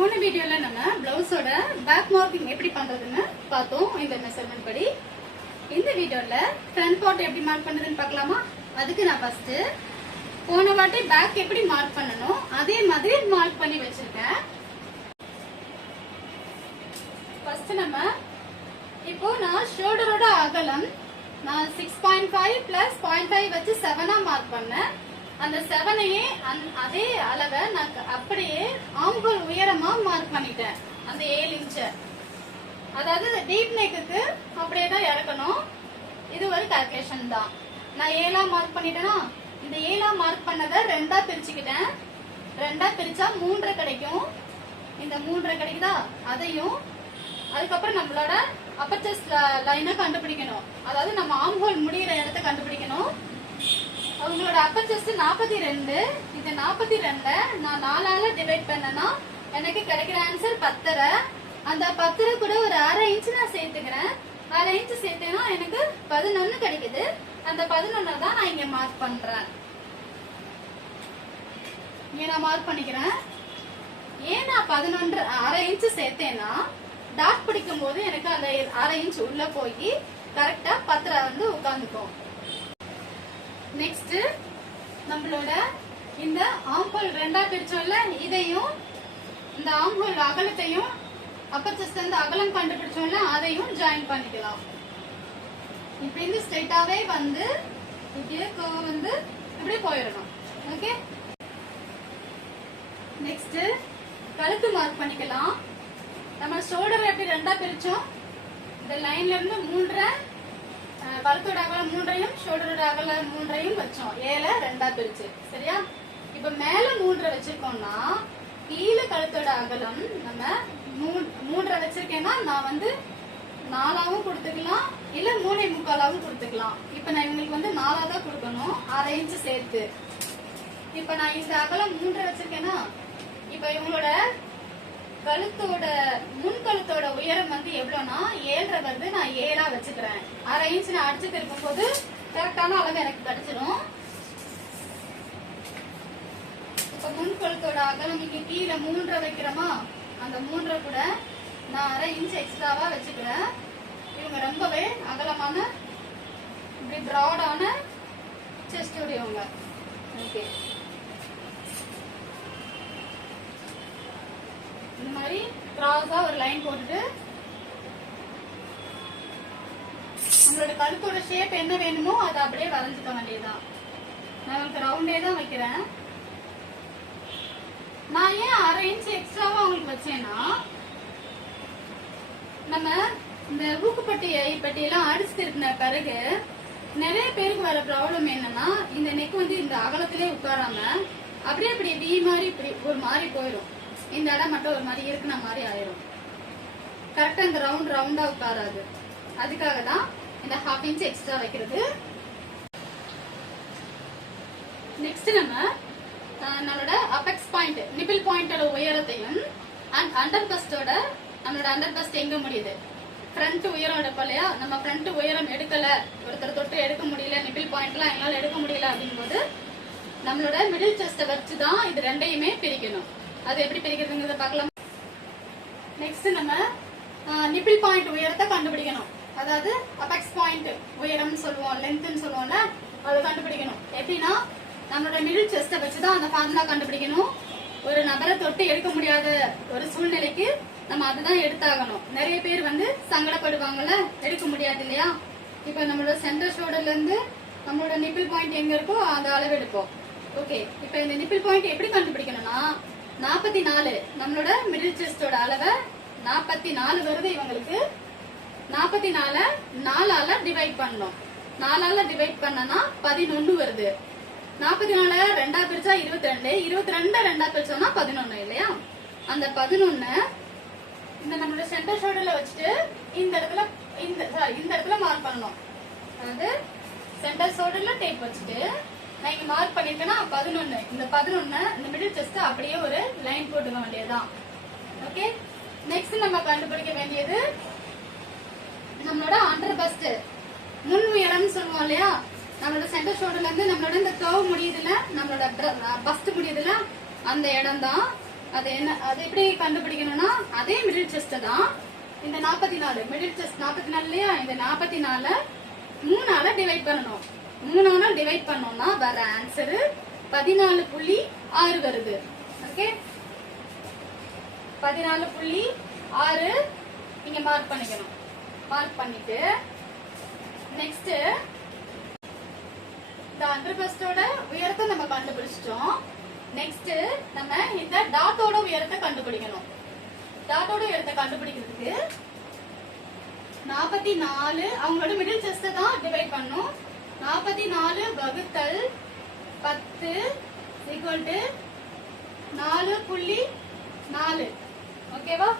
போன வீடியோல நம்ம பிளவுஸோட பேக் மார்க்கிங் எப்படி பண்றதுன்னு பார்த்தோம். இந்த மெஷர்மெண்ட் படி இந்த வீடியோல ஃப்ரண்ட் பார்ட் எப்படி மார்க் பண்ணுறதுன்னு பார்க்கலாமா? அதுக்கு நான் ஃபர்ஸ்ட் போன வாட்டி பேக் எப்படி மார்க் பண்ணணும் அதே மாதிரி மார்க் பண்ணி வச்சிருக்கேன். ஃபர்ஸ்ட் நம்ம இப்போ நான் ஷோல்டரோட அகலம் நான் 6.5 பிளஸ் 0.5 வச்சு 7 மார்க் பண்ணேன். அந்த 7ஐயே அதே அளவை நான் அப்படியே ஆம்ஹோல் உயரமா மார்க் பண்ணிட்டேன். அந்த 7 இன்ச், அதாவது டீப் நெக்குக்கு அப்படியே தான் இறக்கணும். இது ஒரு கால்குலேஷன் தான். நான் 7 மார்க் பண்ணிட்டேன்னா இந்த 7 மார்க் பண்ணதை 2 பிரிச்சுக்கிட்டேன். 2 பிரிச்சா 3 கிடைக்கும். இந்த 3 கிடைக்குதா, அதையும் அதுக்கப்புறம் நம்மளோட அப்பர் செஸ்ட் லைனை கண்டுபிடிக்கணும். அதாவது நம்ம ஆம்ஹோல் முடிகிற இடத்த கண்டுபிடிக்கணும். அவங்களோட அப்பர் செஸ்ட் 42. இந்த 42 நான் 4ஆல டிவைட் பண்ணனா எனக்கு கிடைக்கிற ஆன்சர் 10.5. அந்த 10 கூட ஒரு 1/2 இன்ச் நான் சேர்த்துக்கிறேன். 1/2 இன்ச் சேர்த்தேன்னா எனக்கு 11 கிடைக்குது. அந்த 11 தான் நான் இங்க மார்க் பண்றேன். இங்க நான் மார்க் பண்ணிக்கிறேன். ஏன் நான் 11 1/2 இன்ச் சேர்த்தேன்னா டாட் பிடிக்கும் போது எனக்கு அந்த 1/2 இன்ச் உள்ள போய் கரெக்டா 10 வந்து உட்காந்துக்கும். நெக்ஸ்ட் நம்மளோட இந்த ஆம்ஹோல் 2 பிரிச்சோம்ல, இதையும் இந்த ஆம்ஹோல் அகலத்தையும் அப்பர் செஸ்ட் அந்த அகலம் கண்டுபிடிச்சோம்ல அதையும் ஜாயின் பண்ணிக்கலாம். இப்ப இந்த ஸ்ட்ரைட்டாவே வந்து இப்படியே வந்து இப்படியே போயிடணும். ஓகே, நெக்ஸ்ட் கழுத்து மார்க் பண்ணிக்கலாம். நம்ம ஷோல்டர் எப்படி 2 பிரிச்சோம், இந்த லைன்ல இருந்து 3 கழுத்தோட அகலம் 3ஐயும் ஷோல்டரோட அகலம் 3ஐயும் வச்சோம். 7 2 பிரிச்சு, சரியா? இப்ப மேல 3 வச்சிருக்கோம்னா கீழே கழுத்தோட அகலம் நம்ம 3 வச்சிருக்கேன்னா நான் வந்து 4ஆவும் கொடுத்துக்கலாம், இல்ல 3.25ஆவும் கொடுத்துக்கலாம். இப்ப நான் இவங்களுக்கு வந்து 4ஆ தான் கொடுக்கணும், 1/2 இன்ச் சேர்த்து. இப்ப நான் இந்த அகலம் 3 வச்சிருக்கேன்னா இப்ப இவங்களோட கழுத்தோட முன் கழுத்தோட உயரம் வந்து எவ்வளவுனா 7.5 வருது. நான் 7ஆ வச்சுக்கிறேன். 1/2 இன்ச் நான் அடிச்சு திருக்கும் போது கரெக்டான அளவு எனக்கு கிடைச்சிடும். இப்ப முன் கழுத்தோட அகலம் இங்க கீழே 3 வைக்கிறோமா, அந்த 3 கூட நான் 1/2 இன்ச் எக்ஸ்ட்ராவா வச்சுக்கிறேன். இவங்க ரொம்பவே அகலமான இப்படி பிராடான செஸ்ட் உடையவங்க. ஓகே, இந்த மாதிரி கிராஸா ஒரு லைன் போட்டுட்டு நம்மளோட கழுத்தோட ஷேப் என்ன வேணுமோ அதை அப்படியே வரைஞ்சுக்க வேண்டியதுதான். நான் உங்களுக்கு ரவுண்டே தான் வைக்கிறேன். நான் ஏன் 1/2 இன்ச் எக்ஸ்ட்ராவா உங்களுக்கு வச்சேன்னா நம்ம இந்த ஊக்குப்பட்டி எல்லாம் அடிச்சு திருப்பின பிறகு நிறைய பேருக்கு வர ப்ராப்ளம் என்னன்னா இந்த நெக் வந்து இந்த அகலத்திலே உட்காராம அப்படியே இப்படி வி மாதிரி இப்படி ஒரு மாதிரி போயிடும். இந்த இடம் மட்டும் ஒரு மாதிரி இருக்குன மாதிரி ஆயிரும். கரெக்டா இந்த ரவுண்டா உட்காராது. அதுக்காக தான் இந்த 1/2 இன்ச் எக்ஸ்ட்ரா வைக்கிறது. நெக்ஸ்ட் நம்மளோட அபெக்ஸ் பாயிண்ட் நிபிள் பாயிண்டோட உயரத்தையும் அண்ட் அண்டர் பஸ்டோட நம்மளோட அண்டர் பஸ்ட் எங்க முடியுது, ஃப்ரண்ட் உயரம் எடுப்போம் இல்லையா, நம்ம ஃப்ரண்ட் உயரம் எடுக்கல, ஒருத்தர் தொட்டு எடுக்க முடியல, நிபிள் பாயிண்ட்லாம் எங்களால எடுக்க முடியல அப்படிங்கும்போது நம்மளோட மிடில் செஸ்ட வச்சுதான் இது 2ஐயுமே பிரிக்கணும். அது எப்படி பிரிக்கிறதுங்கிறத பார்க்கலாம். நெக்ஸ்ட் நம்ம நிபிள் பாயிண்ட் உயரத்தை கண்டுபிடிக்கணும். அதாவது அபெக்ஸ் பாயிண்ட் உயரம் சொல்லுவோம், லென்த்னு சொல்லுவோம்ல, அதை கண்டுபிடிக்கணும். எப்படின்னா நம்மளோட மிடில் செஸ்ட வச்சுதான் அந்த ஃபார்முலா கண்டுபிடிக்கணும். ஒரு நபரை தொட்டு எடுக்க முடியாத ஒரு சூழ்நிலைக்கு நம்ம அதுதான் எடுத்தாகணும். நிறைய பேர் வந்து சங்கடப்படுவாங்கல்ல, எடுக்க முடியாது இல்லையா. இப்ப நம்மளோட சென்டர் ஷோல்டர்ல இருந்து நம்மளோட நிபிள் பாயிண்ட் எங்க இருக்கோ அந்த அளவு எடுப்போம். ஓகே, இப்ப இந்த நிபிள் பாயிண்ட் எப்படி கண்டுபிடிக்கணும்னா 44 நம்மளோட மிடில் செஸ்டோட அளவை 44 வருது இவங்களுக்கு. 44 4ஆல டிவைட் பண்ணணும். 4ஆல டிவைட் பண்ணனா 11 வருது. 44 2 பிரிச்சா 22, 22 2 பிரிச்சோம்னா 11 இல்லையா. அந்த 11 இந்த நம்மளோட சென்டர் ஷோல்டர்ல வச்சுட்டு இந்த இடத்துல மார்க் பண்ணணும். அதாவது சென்டர் ஷோல்டர்ல டேப் வச்சுட்டு நான் இங்க மார்க் பண்ணிருக்கேன்னா 11. இந்த 11 இந்த மிடில் செஸ்ட் அப்படியே ஒரு லைன் போட்டுக்க வேண்டியதுதான். ஓகே, நெக்ஸ்ட் நம்ம கண்டுபிடிக்க வேண்டியது நம்மளோட அண்டர் பஸ்ட் முன் உயரம் சொல்லுவோம் இல்லையா. நம்மளோட சென்டர் ஷோல்டர்ல இருந்து நம்மளோட இந்த கர்வ் முடியுதுல, நம்மளோட பஸ்ட் முடியுதுல, அந்த இடம் தான் அது எப்படி கண்டுபிடிக்கணும்னா அதே மிடில் செஸ்ட் தான் இந்த 44 மிடில் செஸ்ட் 44 இல்லையா, இந்த 44 3ஆல டிவைட் பண்ணணும். 3ஆல டிவைட் பண்ணோம்னா வர ஆன்சர் 14.6 வருது. ஓகே, 14.6 நீங்க மார்க் பண்ணிக்கணும். மார்க் பண்ணிட்டு நெக்ஸ்ட் இந்த அண்டர்பஸ்டோட உயரத்தை நம்ம கண்டுபிடிச்சிட்டோம். நெக்ஸ்ட் நம்ம இந்த டாட்டோட உயரத்தை கண்டுபிடிக்கணும். டாட்டோட உயரத்தை கண்டுபிடிக்கிறதுக்கு 44 அவங்களோட மிடில் செஸ்ட தான் டிவைட் பண்ணும். 44 வகுத்தல் 10 = 4.4. ஓகேவா?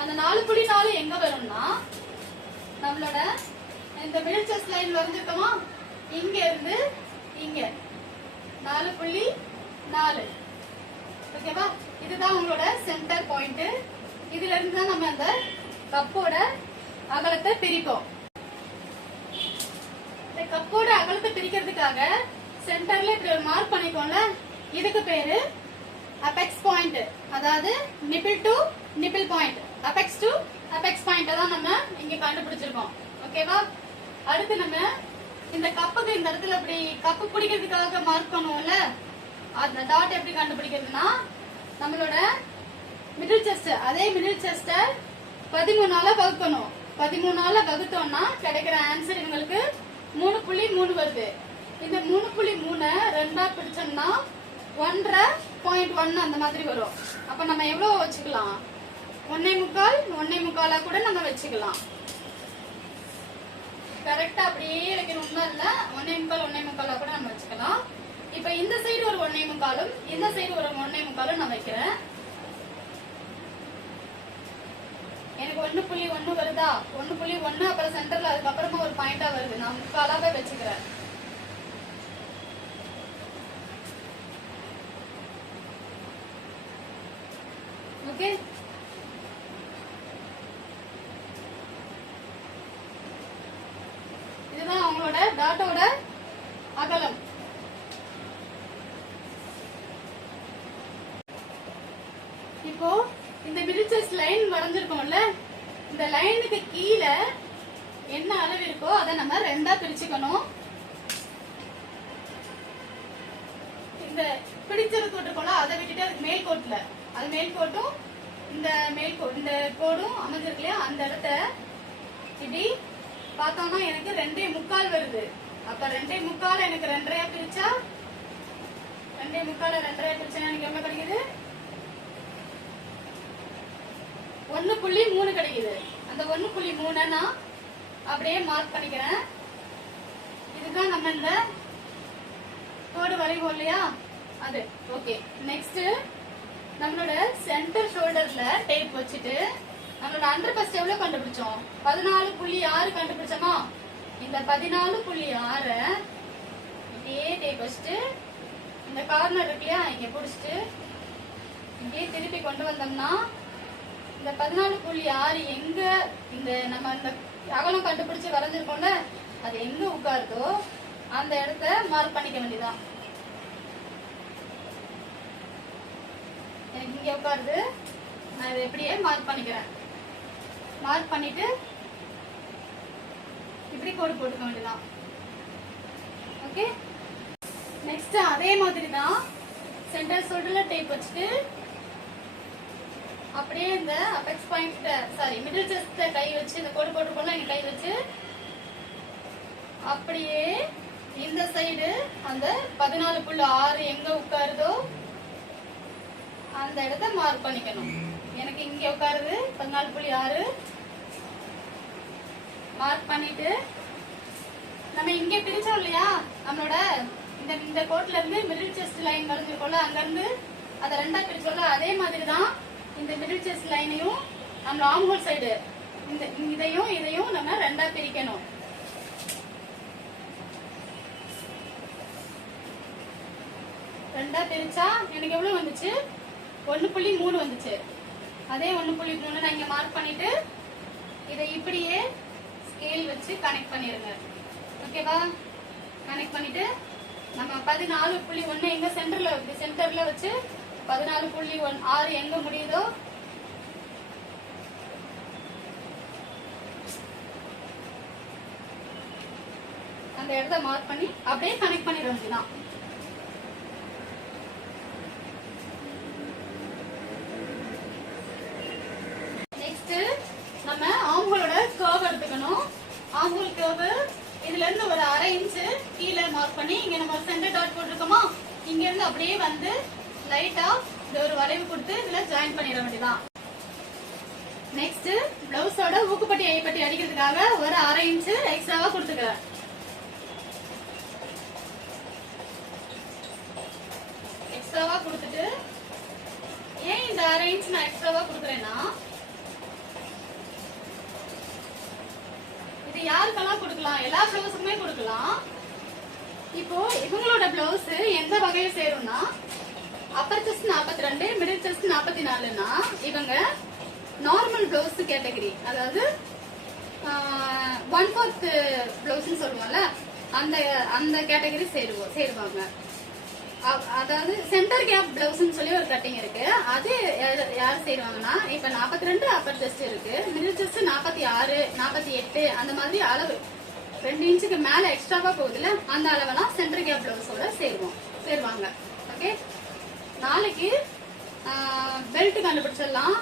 அந்த 4.4 எங்க வரும்னா நம்மளோட இந்த மிடில் செஸ்ட் லைன் வரைஞ்சிருக்கோமா, இங்க இருந்து இங்க 4.4. ஓகேவா? இதுதான் உங்களோட சென்டர் பாயிண்ட். இதுல இருந்து தான் நம்ம அந்த கப்போட அகலத்தை பிரிப்போம். இந்த கப்போட அகலத்தை பிரிக்கிறதுக்காக சென்டர்ல இப்படி ஒரு மார்க் பண்ணிக்கோங்க. இதுக்கு பேரு அபெக்ஸ் பாயிண்ட், அதாவது nibble to nibble point, apex to apex point தான் நம்ம இங்க கண்டுபிடிச்சிருக்கோம். ஓகேவா? அடுத்து நம்ம இந்த கப்புக்கு இந்த இடத்துல இப்படி கப்பு பிடிக்கிறதுக்காக மார்க் பண்ணுவோம்ல, அந்த டாட் எப்படி கண்டுபிடிக்கிறதுனா நம்மளோட மிடில் செஸ்ட் அதே மிடில் செஸ்ட 13ஆல வகுக்கணும். 13ஆல வகுத்தோம்னா கிடைக்கிற ஆன்சர் உங்களுக்கு 3.3 வருது. இந்த 3.3 2ஆ பிரிச்சோம்னா 1.1 அந்த மாதிரி வரும். அப்ப நம்ம எவ்வளவு வச்சுக்கலாம்? 1.25 கூட நம்ம வச்சுக்கலாம். கரெக்டா அப்படியே வைக்கணும்னா இல்ல, 1.25 கூட நம்ம வச்சுக்கலாம். இப்ப இந்த சைடு ஒரு 1.25 இந்த சைடு ஒரு 1.25 நான் வைக்கிறேன். எனக்கு 1.1 வருதா? 1.1 அப்புறம் சென்டர்ல அதுக்கப்புறமா ஒரு பாயிண்டா வருது. நான் 3/4ஆவே வச்சுக்கிறேன். ஓகே, இதுதான் அவங்களோட டாட்டோட அகலம். இப்போ இந்த மிடில் செஸ்ட் லைன் வரைஞ்சிருக்கோம்ல, இந்த லைனுக்கு கீழே என்ன அளவு இருக்கோ அதை நம்ம 2ஆ பிரிச்சுக்கணும். இந்த பிடிச்சது போட்டுக்கோல அதை விட்டுட்டு அதுக்கு மேல் கோட்டுல அது மேல் கோட்டும் இந்த இந்த கோடும் அமைஞ்சிருக்கு இல்லையா, அந்த இடத்த இப்படி பார்த்தோம்னா எனக்கு 2.25 வருது. அப்ப 2.25 எனக்கு 2.5 பிரிச்சா 2.25 பிரிச்சா எனக்கு எவ்வளவு கிடைக்குது? 1.3 கிடைக்குது. அந்த 1.3 நான் அப்படியே மார்க் பண்ணிக்கிறேன். இதுதான் நம்ம இந்த கோடு வரைவோம் இல்லையா, அது. ஓகே, நெக்ஸ்ட் நம்மளோட சென்டர் ஷோல்டர்ல டேப் வச்சுட்டு நம்மளோட அண்டர் பஸ்ட் எவ்வளவு கண்டுபிடிச்சோம்? 14.6 கண்டுபிடிச்சோமா? இந்த 14.6 இப்படியே டேப் வச்சுட்டு இந்த கார்னர் இருக்கு இல்லையா, இங்க பிடிச்சிட்டு இப்படியே திருப்பி கொண்டு வந்தோம்னா இந்த 14.6 எங்க இந்த நம்ம இந்த அகலம் கண்டுபிடிச்சு வரைஞ்சிருக்கோம்ல, அது எங்க உட்காருதோ அந்த இடத்த மார்க் பண்ணிக்க வேண்டியதான். எனக்கு இங்க உட்காருது, நான் இதை எப்படியே மார்க் பண்ணிக்கிறேன். மார்க் பண்ணிட்டு இப்படி கோடு போட்டுக்க வேண்டியதான். ஓகே, நெக்ஸ்ட் அதே மாதிரி தான் சென்டர் ஷோல்டர்ல டேப் வச்சுட்டு அப்படியே இந்த அபெக்ஸ் பாயிண்ட் மிடில் செஸ்ட் கை வச்சு இந்த கோடு போட்டுக்கோல இங்க கை வச்சு அப்படியே இந்த சைடு அந்த 14.6 எங்க உட்காருதோ அந்த இடத்த மார்க் பண்ணிக்கணும். எனக்கு இங்க உட்காருது 14.6 மார்க் பண்ணிட்டு நம்ம இங்க பிரிச்சோம் இல்லையா, நம்மளோட இந்த கோட்ல இருந்து மிடில் செஸ்ட் லைன் வரைஞ்சிருக்கோம்ல, அங்க இருந்து அதை 2ஆ பிரிச்சோம்ல, அதே மாதிரி தான் இந்த மிடில் செஸ்ட் லைனையும் நம்ம ஆர்ம் ஹோல் சைடு இதையும் நம்ம 2ஆ பிரிக்கணும். ரெண்டா பிரிச்சா எனக்கு எவ்வளவு வந்துச்சு? 1.3 வந்துச்சு. அதே 1.3 நான் இங்க மார்க் பண்ணிட்டு இதை இப்படியே ஸ்கேல் வச்சு கனெக்ட் பண்ணிருங்க. ஓகேவா? கனெக்ட் பண்ணிட்டு நம்ம 14.1 எங்க சென்டர்ல வச்சு 14.6 எங்க முடியுதோ அந்த இடத்த மார்க் பண்ணி அப்படியே கனெக்ட் பண்ணிட வேண்டியதான். நெக்ஸ்ட் நம்ம ஆம்ஹோலோட கர்வ் எடுத்துக்கணும். ஆம்ஹோல் கர்வ் இதுல இருந்து ஒரு 1/2 இன்ச் கீழே மார்க் பண்ணி இங்க நம்ம சென்டர் டாட் போட்டிருக்கோமா, இங்க இருந்து அப்படியே வந்து லைட்டா இந்த ஒரு வளைவு கொடுத்து இதுல ஜாயின் பண்ணிட வேண்டியதான். நெக்ஸ்ட் பிளவுஸோட ஊக்குப்பட்டி ஐப்பட்டி அடிக்கிறதுக்காக ஒரு 1/2 இன்ச் எக்ஸ்ட்ராவா கொடுத்துக்கிறேன். எக்ஸ்ட்ராவா கொடுத்துட்டு ஏன் இந்த 1/2 இன்ச் நான் எக்ஸ்ட்ராவா கொடுக்குறேன்னா, இது யாருக்கெல்லாம் கொடுக்கலாம், எல்லா பிளவுஸுக்குமே கொடுக்கலாம். இப்போ இவங்களோட பிளவுஸ் எந்த வகையை சேரும்னா, அப்பர் செஸ்ட் 42, மிடில் செஸ்ட் 44னா இவங்க நார்மல் பிளவுஸ் கேட்டகரி, அதாவது 1/4 பிளவுஸ்ன்னு சொல்லுவோம்ல, அந்த அந்த கேட்டகரி சேருவாங்க. அதாவது சென்டர் கேப் பிளவுஸ்ன்னு சொல்லி ஒரு கட்டிங் இருக்கு. அது யார் செய்வாங்கன்னா, இப்ப 42 அப்பர் செஸ்ட் இருக்கு, மிடில் செஸ்ட் 46, 48 அந்த மாதிரி அளவு 2 இன்ச்சுக்கு மேல எக்ஸ்ட்ராவா போகுதுல, அந்த அளவெல்லாம் சென்டர் கேப் பிளவுஸோட சேருவாங்க. ஓகே, நாளைக்கு பெல்ட் கண்டுபிடிச்சிடலாம்.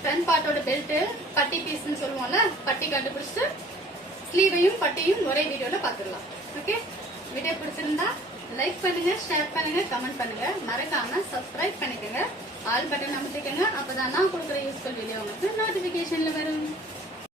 ஃப்ரண்ட் பார்ட்டோட பெல்ட் பட்டி பீஸ்ன்னு சொல்லுவோம்ல, பட்டி கண்டுபிடிச்சிட்டு ஸ்லீவையும் பட்டியும் ஒரே வீடியோல பாத்துடலாம். ஓகே, வீடியோ பிடிச்சிருந்தா லைக் பண்ணுங்க, ஷேர் பண்ணுங்க, கமெண்ட் பண்ணுங்க, மறக்காம சப்ஸ்கிரைப் பண்ணிக்கோங்க, ஆல் பட்டன் அமுத்திக்கோங்க. அப்பதான் நான் கொடுக்குற யூஸ்ஃபுல் வீடியோ உங்களுக்கு நோட்டிபிகேஷன்ல வரும்.